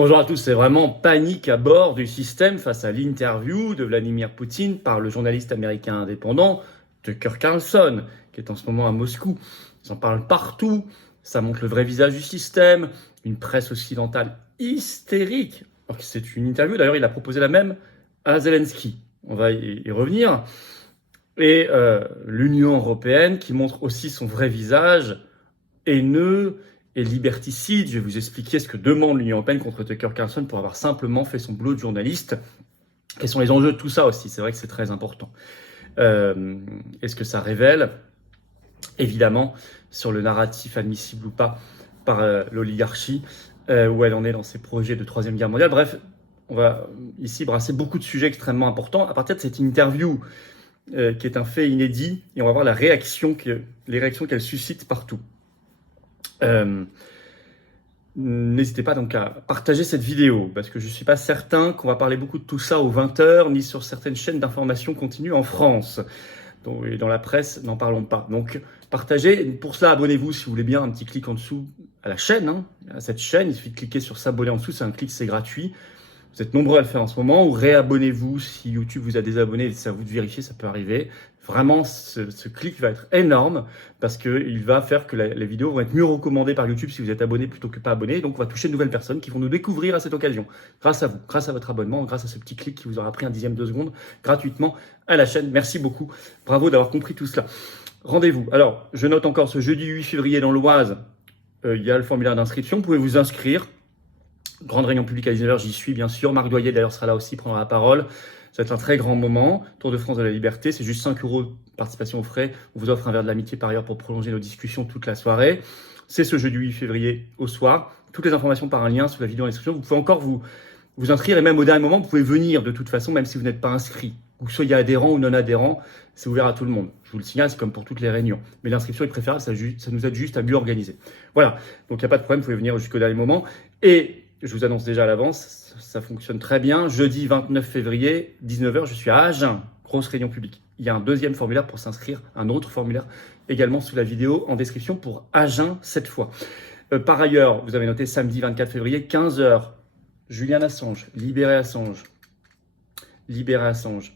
Bonjour à tous, c'est vraiment panique à bord du système face à l'interview de Vladimir Poutine par le journaliste américain indépendant Tucker Carlson, qui est en ce moment à Moscou. Ils en parlent partout, ça montre le vrai visage du système, une presse occidentale hystérique. Alors que c'est une interview, d'ailleurs il a proposé la même à Zelensky. On va y revenir. Et l'Union européenne qui montre aussi son vrai visage, haineux et liberticide. Je vais vous expliquer ce que demande l'Union européenne contre Tucker Carlson pour avoir simplement fait son boulot de journaliste. Quels sont les enjeux de tout ça aussi? C'est vrai que c'est très important. Et ce que ça révèle, évidemment, sur le narratif admissible ou pas par l'oligarchie, où elle en est dans ses projets de Troisième Guerre mondiale. Bref, on va ici brasser beaucoup de sujets extrêmement importants à partir de cette interview qui est un fait inédit, et on va voir les réactions qu'elle suscite partout. N'hésitez pas donc à partager cette vidéo, parce que je ne suis pas certain qu'on va parler beaucoup de tout ça aux 20h, ni sur certaines chaînes d'information continue en France. Et dans la presse, n'en parlons pas. Donc partagez. Pour cela, abonnez-vous si vous voulez bien, un petit clic en dessous à la chaîne, à cette chaîne. Il suffit de cliquer sur s'abonner en dessous, c'est un clic, c'est gratuit. Vous êtes nombreux à le faire en ce moment, ou réabonnez-vous si YouTube vous a désabonné, c'est à vous de vérifier, ça peut arriver. Vraiment, ce clic va être énorme parce qu'il va faire que les vidéos vont être mieux recommandées par YouTube si vous êtes abonné plutôt que pas abonné. Donc, on va toucher de nouvelles personnes qui vont nous découvrir à cette occasion. Grâce à vous, grâce à votre abonnement, grâce à ce petit clic qui vous aura pris un dixième de seconde gratuitement à la chaîne. Merci beaucoup. Bravo d'avoir compris tout cela. Rendez-vous. Alors, je note encore ce jeudi 8 février dans l'Oise, il y a le formulaire d'inscription. Vous pouvez vous inscrire. Grande réunion publique à 19h, j'y suis bien sûr. Marc Doyer d'ailleurs sera là aussi, prendra la parole. Ça va être un très grand moment. Tour de France de la liberté, c'est juste 5 € de participation aux frais. On vous offre un verre de l'amitié par ailleurs pour prolonger nos discussions toute la soirée. C'est ce jeudi 8 février au soir. Toutes les informations par un lien sous la vidéo en description. Vous pouvez encore vous inscrire et même au dernier moment, vous pouvez venir de toute façon, même si vous n'êtes pas inscrit. Que vous soyez adhérent ou non adhérent, c'est ouvert à tout le monde. Je vous le signale, c'est comme pour toutes les réunions. Mais l'inscription est préférable, ça nous aide juste à mieux organiser. Voilà, donc il n'y a pas de problème, vous pouvez venir jusqu'au dernier moment. Et je vous annonce déjà à l'avance, ça fonctionne très bien. Jeudi 29 février, 19h, je suis à Agen, grosse réunion publique. Il y a un deuxième formulaire pour s'inscrire, un autre formulaire également sous la vidéo en description pour Agen cette fois. Par ailleurs, vous avez noté samedi 24 février, 15h, Julian Assange, libéré Assange. Libéré Assange.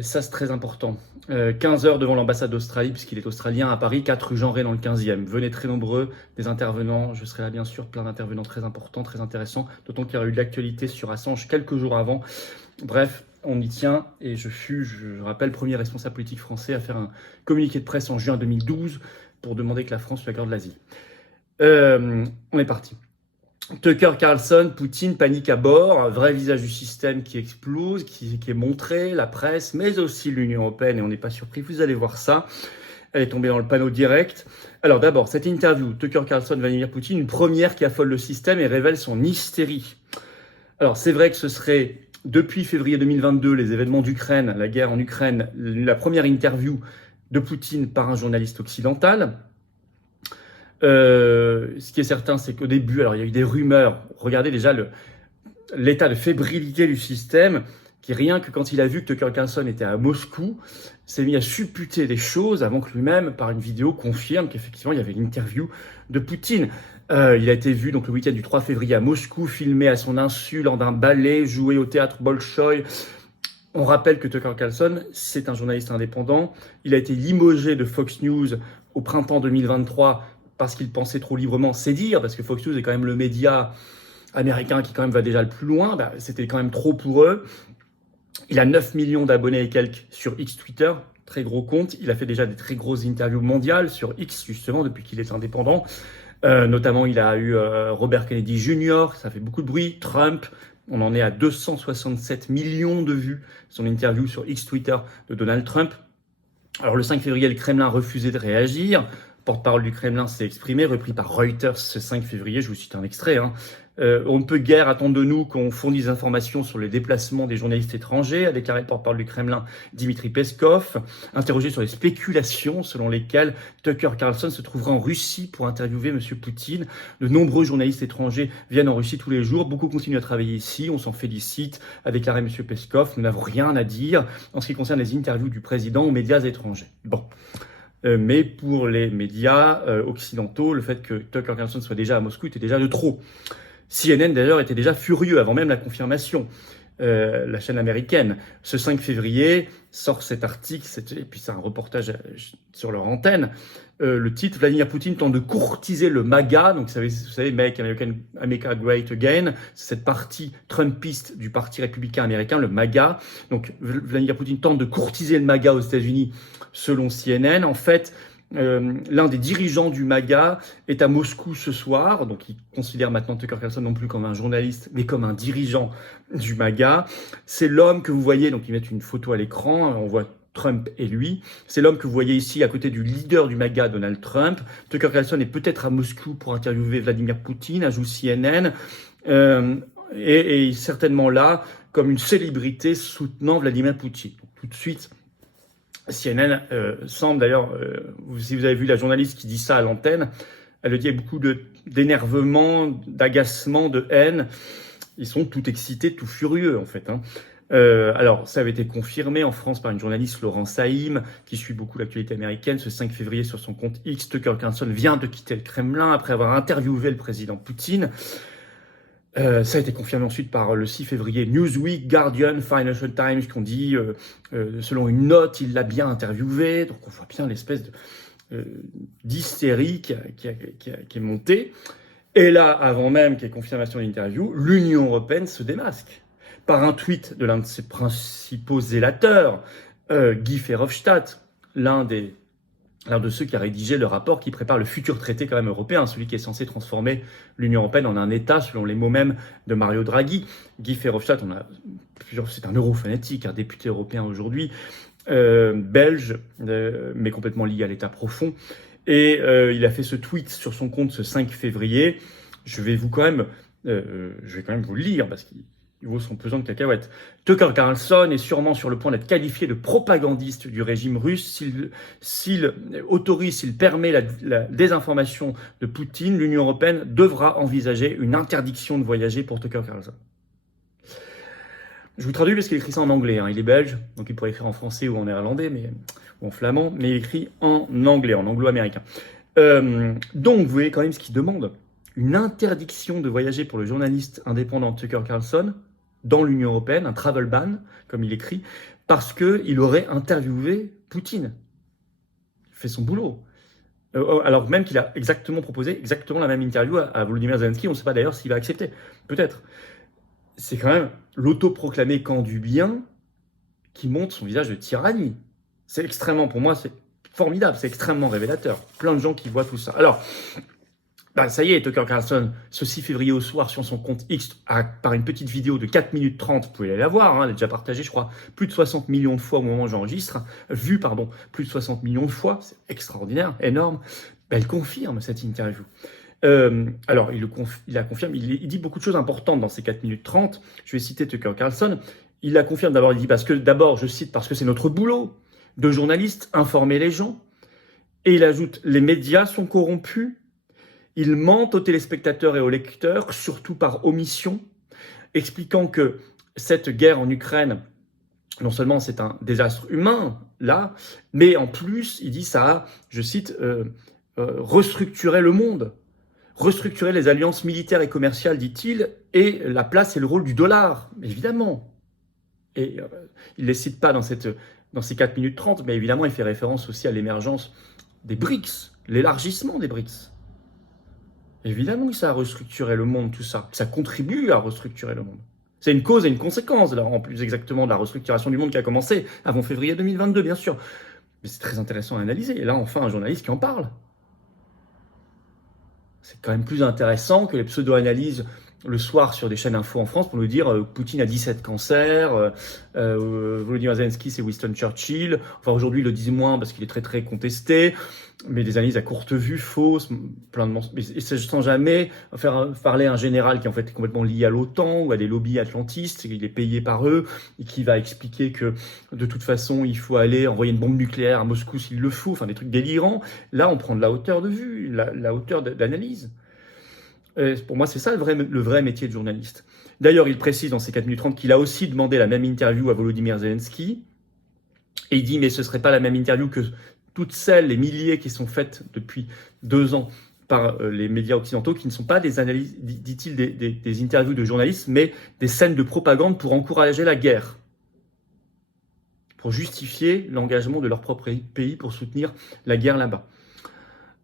Ça, c'est très important. 15h devant l'ambassade d'Australie, puisqu'il est australien à Paris, 4 rue Jean Rey dans le 15e. Venez très nombreux, des intervenants. Je serai là, bien sûr, plein d'intervenants très importants, très intéressants. D'autant qu'il y aura eu de l'actualité sur Assange quelques jours avant. Bref, on y tient. Et je rappelle, premier responsable politique français à faire un communiqué de presse en juin 2012 pour demander que la France lui accorde l'asile. On est parti. Tucker Carlson, Poutine, panique à bord, un vrai visage du système qui explose, qui est montré, la presse, mais aussi l'Union européenne, et on n'est pas surpris, vous allez voir ça. Elle est tombée dans le panneau direct. Alors d'abord, cette interview, Tucker Carlson, Vladimir Poutine, une première qui affole le système et révèle son hystérie. Alors c'est vrai que ce serait, depuis février 2022, les événements d'Ukraine, la guerre en Ukraine, la première interview de Poutine par un journaliste occidental. Ce qui est certain, c'est qu'au début, alors il y a eu des rumeurs. Regardez déjà l'état de fébrilité du système, qui rien que quand il a vu que Tucker Carlson était à Moscou, s'est mis à supputer des choses avant que lui-même, par une vidéo, confirme qu'effectivement il y avait une interview de Poutine. Il a été vu donc le week-end du 3 février à Moscou, filmé à son insu lors d'un ballet joué au théâtre Bolchoï. On rappelle que Tucker Carlson, c'est un journaliste indépendant. Il a été limogé de Fox News au printemps 2023 parce qu'il pensait trop librement. C'est dire, parce que Fox News est quand même le média américain qui quand même va déjà le plus loin. C'était quand même trop pour eux. Il a 9 millions d'abonnés et quelques sur X Twitter, très gros compte. Il a fait déjà des très grosses interviews mondiales sur X, justement, depuis qu'il est indépendant. Notamment, il a eu Robert Kennedy Jr., ça fait beaucoup de bruit. Trump, on en est à 267 millions de vues. Son interview sur X Twitter de Donald Trump. Alors, le 5 février, le Kremlin a refusé de réagir. Porte-parole du Kremlin s'est exprimé, repris par Reuters ce 5 février. Je vous cite un extrait. On ne peut guère attendre de nous qu'on fournisse des informations sur les déplacements des journalistes étrangers, a déclaré le porte-parole du Kremlin Dmitri Peskov, interrogé sur les spéculations selon lesquelles Tucker Carlson se trouverait en Russie pour interviewer M. Poutine. De nombreux journalistes étrangers viennent en Russie tous les jours. Beaucoup continuent à travailler ici. On s'en félicite, a déclaré M. Peskov. Nous n'avons rien à dire en ce qui concerne les interviews du président aux médias étrangers. Bon. Mais pour les médias occidentaux, le fait que Tucker Carlson soit déjà à Moscou était déjà de trop. CNN d'ailleurs était déjà furieux avant même la confirmation. La chaîne américaine. Ce 5 février sort cet article, et puis c'est un reportage sur leur antenne. Le titre, Vladimir Poutine tente de courtiser le MAGA, donc vous savez Make America Great Again, c'est cette partie trumpiste du parti républicain américain, le MAGA. Donc Vladimir Poutine tente de courtiser le MAGA aux États-Unis selon CNN. En fait, l'un des dirigeants du MAGA est à Moscou ce soir, donc il considère maintenant Tucker Carlson non plus comme un journaliste, mais comme un dirigeant du MAGA. C'est l'homme que vous voyez, donc ils mettent une photo à l'écran, on voit Trump et lui. C'est l'homme que vous voyez ici à côté du leader du MAGA, Donald Trump. Tucker Carlson est peut-être à Moscou pour interviewer Vladimir Poutine, ajoute CNN, et certainement là comme une célébrité soutenant Vladimir Poutine. Donc, tout de suite, CNN semble d'ailleurs, si vous avez vu la journaliste qui dit ça à l'antenne, elle le dit avec beaucoup d'énervement, d'agacement, de haine. Ils sont tout excités, tout furieux en fait. Alors, ça avait été confirmé en France par une journaliste, Laurence Saïm, qui suit beaucoup l'actualité américaine. Ce 5 février, sur son compte X, Tucker Carlson vient de quitter le Kremlin après avoir interviewé le président Poutine. Ça a été confirmé ensuite par le 6 février, Newsweek, Guardian, Financial Times, qui ont dit, selon une note, il l'a bien interviewé. Donc on voit bien l'espèce d'hystérie qui est montée. Et là, avant même qu'il y ait confirmation de l'interview, l'Union européenne se démasque par un tweet de l'un de ses principaux zélateurs, Guy Verhofstadt, l'un de ceux qui a rédigé le rapport qui prépare le futur traité quand même européen, celui qui est censé transformer l'Union européenne en un État, selon les mots mêmes de Mario Draghi. Guy Verhofstadt, c'est un eurofanatique, un député européen aujourd'hui, belge, mais complètement lié à l'État profond. Et il a fait ce tweet sur son compte ce 5 février. Je vais quand même vous le lire parce qu'il vaut son pesant de cacahuètes. Tucker Carlson est sûrement sur le point d'être qualifié de propagandiste du régime russe s'il permet la désinformation de Poutine. L'Union européenne devra envisager une interdiction de voyager pour Tucker Carlson. Je vous traduis parce qu'il écrit ça en anglais. Il est belge, donc il pourrait écrire en français ou en néerlandais, ou en flamand, mais il écrit en anglais, en anglo-américain. Donc, vous voyez quand même ce qu'il demande. Une interdiction de voyager pour le journaliste indépendant Tucker Carlson dans l'Union européenne, un travel ban, comme il écrit, parce qu'il aurait interviewé Poutine. Il fait son boulot. Alors même qu'il a proposé exactement la même interview à Volodymyr Zelensky, on ne sait pas d'ailleurs s'il va accepter. Peut-être. C'est quand même l'autoproclamé camp du bien qui montre son visage de tyrannie. C'est extrêmement, pour moi, c'est formidable, c'est extrêmement révélateur. Plein de gens qui voient tout ça. Alors, ça y est, Tucker Carlson, ce 6 février au soir sur son compte X, par une petite vidéo de 4 minutes 30, vous pouvez aller la voir, elle est déjà partagée, je crois, plus de 60 millions de fois au moment où j'enregistre, plus de 60 millions de fois, c'est extraordinaire, énorme. Elle confirme cette interview. Alors, il la confirme, il dit beaucoup de choses importantes dans ces 4 minutes 30. Je vais citer Tucker Carlson. Il la confirme d'abord, il dit parce que c'est notre boulot de journaliste, informer les gens. Et il ajoute, les médias sont corrompus. Ils mentent aux téléspectateurs et aux lecteurs, surtout par omission, expliquant que cette guerre en Ukraine, non seulement c'est un désastre humain, là, mais en plus, il dit ça a, je cite, restructuré le monde. Restructurer les alliances militaires et commerciales, dit-il, et la place et le rôle du dollar, évidemment. Et il ne les cite pas dans ces 4 minutes 30, mais évidemment, il fait référence aussi à l'émergence des BRICS, l'élargissement des BRICS. Évidemment que ça a restructuré le monde, tout ça. Ça contribue à restructurer le monde. C'est une cause et une conséquence, là, en plus exactement, de la restructuration du monde qui a commencé avant février 2022, bien sûr. Mais c'est très intéressant à analyser. Et là, enfin, un journaliste qui en parle. C'est quand même plus intéressant que les pseudo-analyses le soir sur des chaînes info en France pour nous dire Poutine a 17 cancers, Volodymyr Zelensky c'est Winston Churchill. Enfin aujourd'hui ils le disent moins parce qu'il est très très contesté, mais des analyses à courte vue, fausses, plein de mensonges. Et sans jamais faire parler un général qui est en fait complètement lié à l'OTAN ou à des lobbies atlantistes, il est payé par eux et qui va expliquer que de toute façon il faut aller envoyer une bombe nucléaire à Moscou s'il le faut, enfin des trucs délirants. Là on prend de la hauteur de vue, la hauteur d'analyse. Pour moi, c'est ça le vrai métier de journaliste. D'ailleurs, il précise dans ces 4 minutes 30 qu'il a aussi demandé la même interview à Volodymyr Zelensky. Et il dit, mais ce ne serait pas la même interview que toutes celles, les milliers qui sont faites depuis 2 ans par les médias occidentaux qui ne sont pas des analyses, dit-il, des interviews de journalistes, mais des scènes de propagande pour encourager la guerre, pour justifier l'engagement de leur propre pays pour soutenir la guerre là-bas.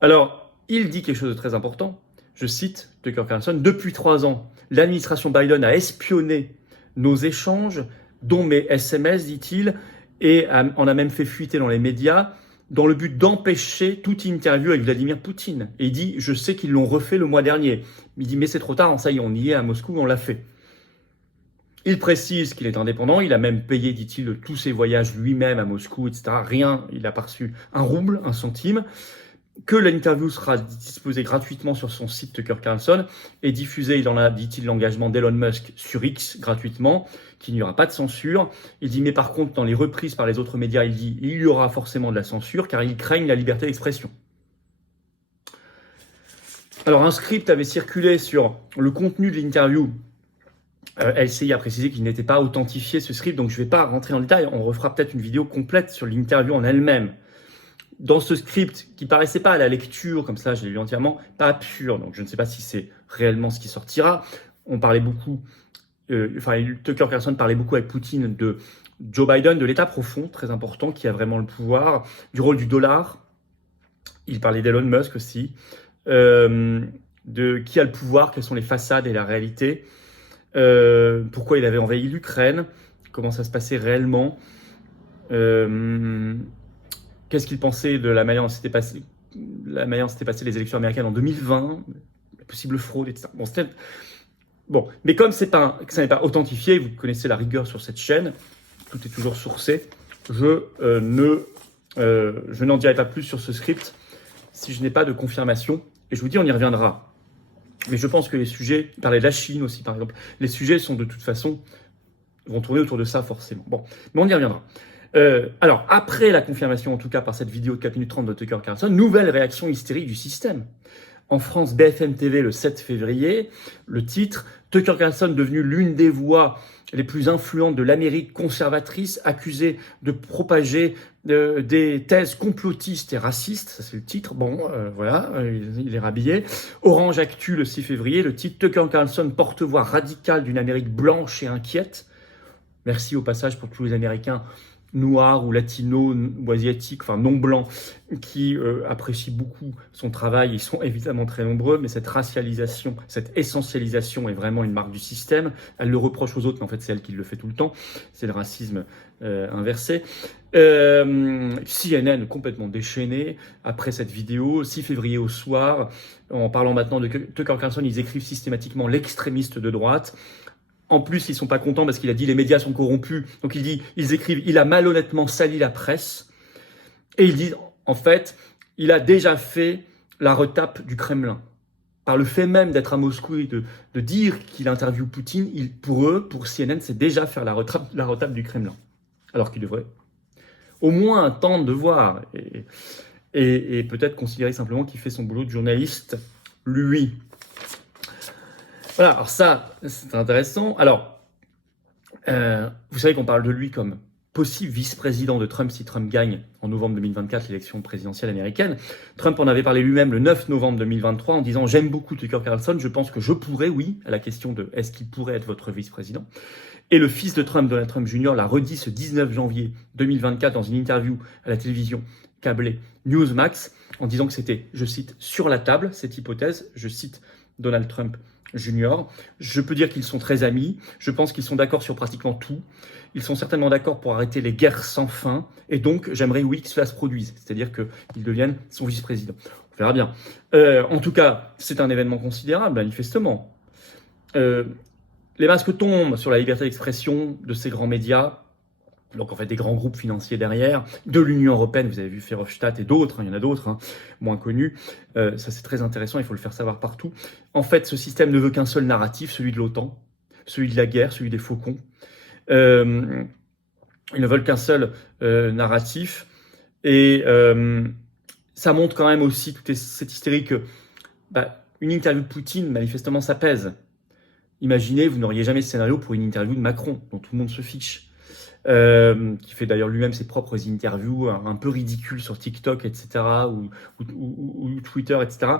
Alors, il dit quelque chose de très important, je cite Tucker Carlson, « Depuis 3 ans, l'administration Biden a espionné nos échanges, dont mes SMS, dit-il, et en a même fait fuiter dans les médias, dans le but d'empêcher toute interview avec Vladimir Poutine. » Et il dit « Je sais qu'ils l'ont refait le mois dernier. » Il dit « Mais c'est trop tard, ça y est, on y est à Moscou, on l'a fait. » Il précise qu'il est indépendant, il a même payé, dit-il, tous ses voyages lui-même à Moscou, etc. Rien, il n'a pas reçu un rouble, un centime. Que l'interview sera disposée gratuitement sur son site Tucker Carlson et diffusée, il en a, dit-il, l'engagement d'Elon Musk sur X gratuitement, qu'il n'y aura pas de censure. Il dit, mais par contre, dans les reprises par les autres médias, il dit, il y aura forcément de la censure car ils craignent la liberté d'expression. Alors, un script avait circulé sur le contenu de l'interview. LCI a précisé qu'il n'était pas authentifié, ce script, donc je ne vais pas rentrer en détail. On refera peut-être une vidéo complète sur l'interview en elle-même. Dans ce script, qui paraissait pas à la lecture, comme ça, je l'ai lu entièrement, pas pur, donc je ne sais pas si c'est réellement ce qui sortira. On parlait beaucoup, Tucker Carlson parlait beaucoup avec Poutine de Joe Biden, de l'État profond, très important, qui a vraiment le pouvoir, du rôle du dollar. Il parlait d'Elon Musk aussi, de qui a le pouvoir, quelles sont les façades et la réalité, pourquoi il avait envahi l'Ukraine, comment ça se passait réellement. Qu'est-ce qu'il pensait de la manière dont s'étaient passées les élections américaines en 2020, la possible fraude, etc. Bon, mais comme ça n'est pas authentifié, vous connaissez la rigueur sur cette chaîne, tout est toujours sourcé, je n'en dirai pas plus sur ce script si je n'ai pas de confirmation. Et je vous dis, on y reviendra. Mais je pense que les sujets, parler de la Chine aussi par exemple, les sujets sont de toute façon, vont tourner autour de ça forcément. Bon, mais on y reviendra. Alors, après la confirmation, en tout cas par cette vidéo de 4 minutes 30 de Tucker Carlson, nouvelle réaction hystérique du système. En France, BFM TV le 7 février, le titre « Tucker Carlson devenu l'une des voix les plus influentes de l'Amérique conservatrice, accusée de propager des thèses complotistes et racistes ». Ça, c'est le titre. Bon, voilà, il est rhabillé. Orange Actu le 6 février, le titre « Tucker Carlson, porte-voix radical d'une Amérique blanche et inquiète ». Merci au passage pour tous les Américains noirs ou latinos ou asiatiques, enfin non blancs, qui apprécient beaucoup son travail. Ils sont évidemment très nombreux, mais cette racialisation, cette essentialisation est vraiment une marque du système. Elle le reproche aux autres, mais en fait c'est elle qui le fait tout le temps. C'est le racisme inversé. CNN complètement déchaîné après cette vidéo, 6 février au soir, en parlant maintenant de Tucker Carlson, ils écrivent systématiquement l'extrémiste de droite. En plus, ils sont pas contents parce qu'il a dit les médias sont corrompus. Donc ils écrivent, il a malhonnêtement sali la presse. Et ils disent, en fait, il a déjà fait la retape du Kremlin. Par le fait même d'être à Moscou et de dire qu'il interviewe Poutine, pour CNN, c'est déjà faire la retape du Kremlin. Alors qu'il devrait au moins attendre de voir et peut-être considérer simplement qu'il fait son boulot de journaliste, lui. Voilà, alors ça, c'est intéressant. Alors, vous savez qu'on parle de lui comme possible vice-président de Trump si Trump gagne en novembre 2024 l'élection présidentielle américaine. Trump en avait parlé lui-même le 9 novembre 2023 en disant « J'aime beaucoup Tucker Carlson, je pense que je pourrais, oui », à la question de « Est-ce qu'il pourrait être votre vice-président ?» Et le fils de Trump, Donald Trump Jr., l'a redit ce 19 janvier 2024 dans une interview à la télévision câblée Newsmax en disant que c'était, je cite, « sur la table », cette hypothèse, je cite Donald Trump Junior. Je peux dire qu'ils sont très amis. Je pense qu'ils sont d'accord sur pratiquement tout. Ils sont certainement d'accord pour arrêter les guerres sans fin. Et donc, j'aimerais, oui, que cela se produise. C'est-à-dire qu'ils deviennent son vice-président. On verra bien. En tout cas, c'est un événement considérable, manifestement. Les masques tombent sur la liberté d'expression de ces grands médias. Donc en fait des grands groupes financiers derrière, de l'Union européenne, vous avez vu Verhofstadt et d'autres, il y en a d'autres, moins connus, ça c'est très intéressant, il faut le faire savoir partout. En fait ce système ne veut qu'un seul narratif, celui de l'OTAN, celui de la guerre, celui des faucons. Ils ne veulent qu'un seul narratif et ça montre quand même aussi toute cette hystérie que une interview de Poutine, manifestement ça pèse. Imaginez, vous n'auriez jamais ce scénario pour une interview de Macron, dont tout le monde se fiche. Qui fait d'ailleurs lui-même ses propres interviews un peu ridicules sur TikTok, etc., ou Twitter, etc.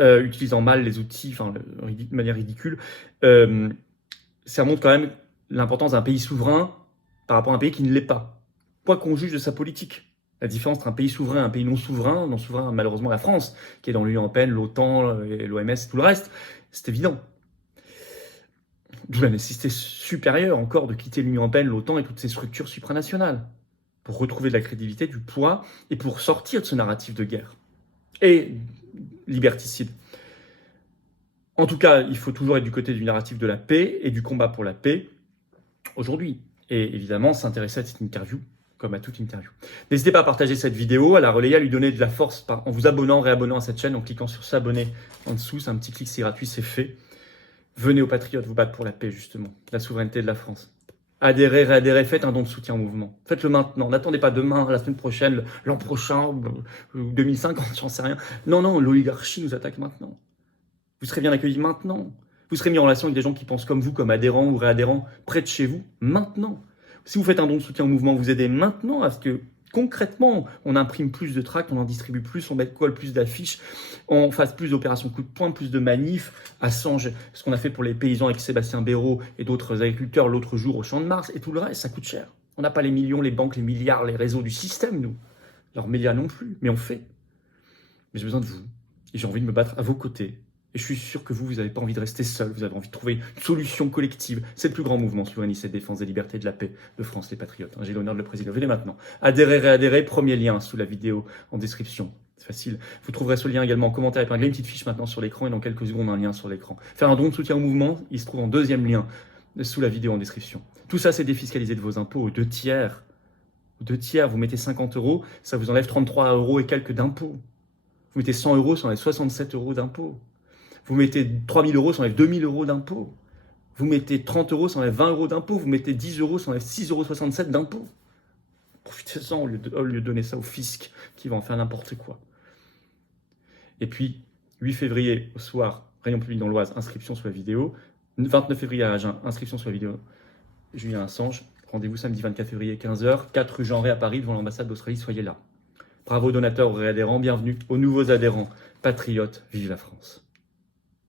utilisant mal les outils, de manière ridicule, ça montre quand même l'importance d'un pays souverain par rapport à un pays qui ne l'est pas. Quoi qu'on juge de sa politique. La différence entre un pays souverain et un pays non souverain, malheureusement la France, qui est dans l'Union européenne, l'OTAN, l'OMS, tout le reste, c'est évident. D'où la nécessité supérieure encore de quitter l'Union européenne, l'OTAN et toutes ces structures supranationales, pour retrouver de la crédibilité, du poids, et pour sortir de ce narratif de guerre et liberticide. En tout cas, il faut toujours être du côté du narratif de la paix et du combat pour la paix aujourd'hui. Et évidemment, s'intéresser à cette interview, comme à toute interview. N'hésitez pas à partager cette vidéo, à la relayer, à lui donner de la force en vous abonnant, réabonnant à cette chaîne, en cliquant sur s'abonner en dessous. C'est un petit clic, c'est gratuit, c'est fait. Venez aux patriotes vous battre pour la paix, justement, la souveraineté de la France. Adhérez, réadhérez, faites un don de soutien au mouvement. Faites-le maintenant. N'attendez pas demain, la semaine prochaine, l'an prochain, ou 2050, j'en sais rien. Non, l'oligarchie nous attaque maintenant. Vous serez bien accueillis maintenant. Vous serez mis en relation avec des gens qui pensent comme vous, comme adhérents ou réadhérents, près de chez vous, maintenant. Si vous faites un don de soutien au mouvement, vous aidez maintenant à ce que, concrètement, on imprime plus de tracts, on en distribue plus, on colle plus d'affiches, on fasse plus d'opérations coup de poing, plus de manifs, Assange, ce qu'on a fait pour les paysans avec Sébastien Béraud et d'autres agriculteurs l'autre jour au Champ de Mars, et tout le reste, ça coûte cher. On n'a pas les millions, les banques, les milliards, les réseaux du système, nous. Leurs médias non plus, mais on fait. Mais j'ai besoin de vous, et j'ai envie de me battre à vos côtés. Et je suis sûr que vous n'avez pas envie de rester seul, vous avez envie de trouver une solution collective. C'est le plus grand mouvement souverainiste et de défense des libertés et de la paix de France, les Patriotes. J'ai l'honneur de le présider. Venez maintenant. Adhérez, réadhérez, premier lien sous la vidéo en description. C'est facile. Vous trouverez ce lien également en commentaire épinglé, une petite fiche maintenant sur l'écran et dans quelques secondes un lien sur l'écran. Faire un don de soutien au mouvement, il se trouve en deuxième lien sous la vidéo en description. Tout ça, c'est défiscalisé de vos impôts aux 2/3. Aux 2/3, vous mettez 50 €, ça vous enlève 33 € et quelques d'impôts. Vous mettez 100 €, ça enlève 67 € d'impôts. Vous mettez 3 000 €, ça enlève 2 000 € d'impôts. Vous mettez 30 €, ça enlève 20 € d'impôts. Vous mettez 10 €, ça enlève 6,67 € d'impôts. Profitez-en au lieu de donner ça au fisc qui va en faire n'importe quoi. Et puis, 8 février au soir, réunion publique dans l'Oise, inscription sur la vidéo. 29 février à Agen, inscription sur la vidéo. Julien Assange, rendez-vous samedi 24 février 15 h, 4 rue Jean Rey à Paris, devant l'ambassade d'Australie, soyez là. Bravo aux donateurs, aux réadhérents, bienvenue aux nouveaux adhérents. Patriotes, vive la France.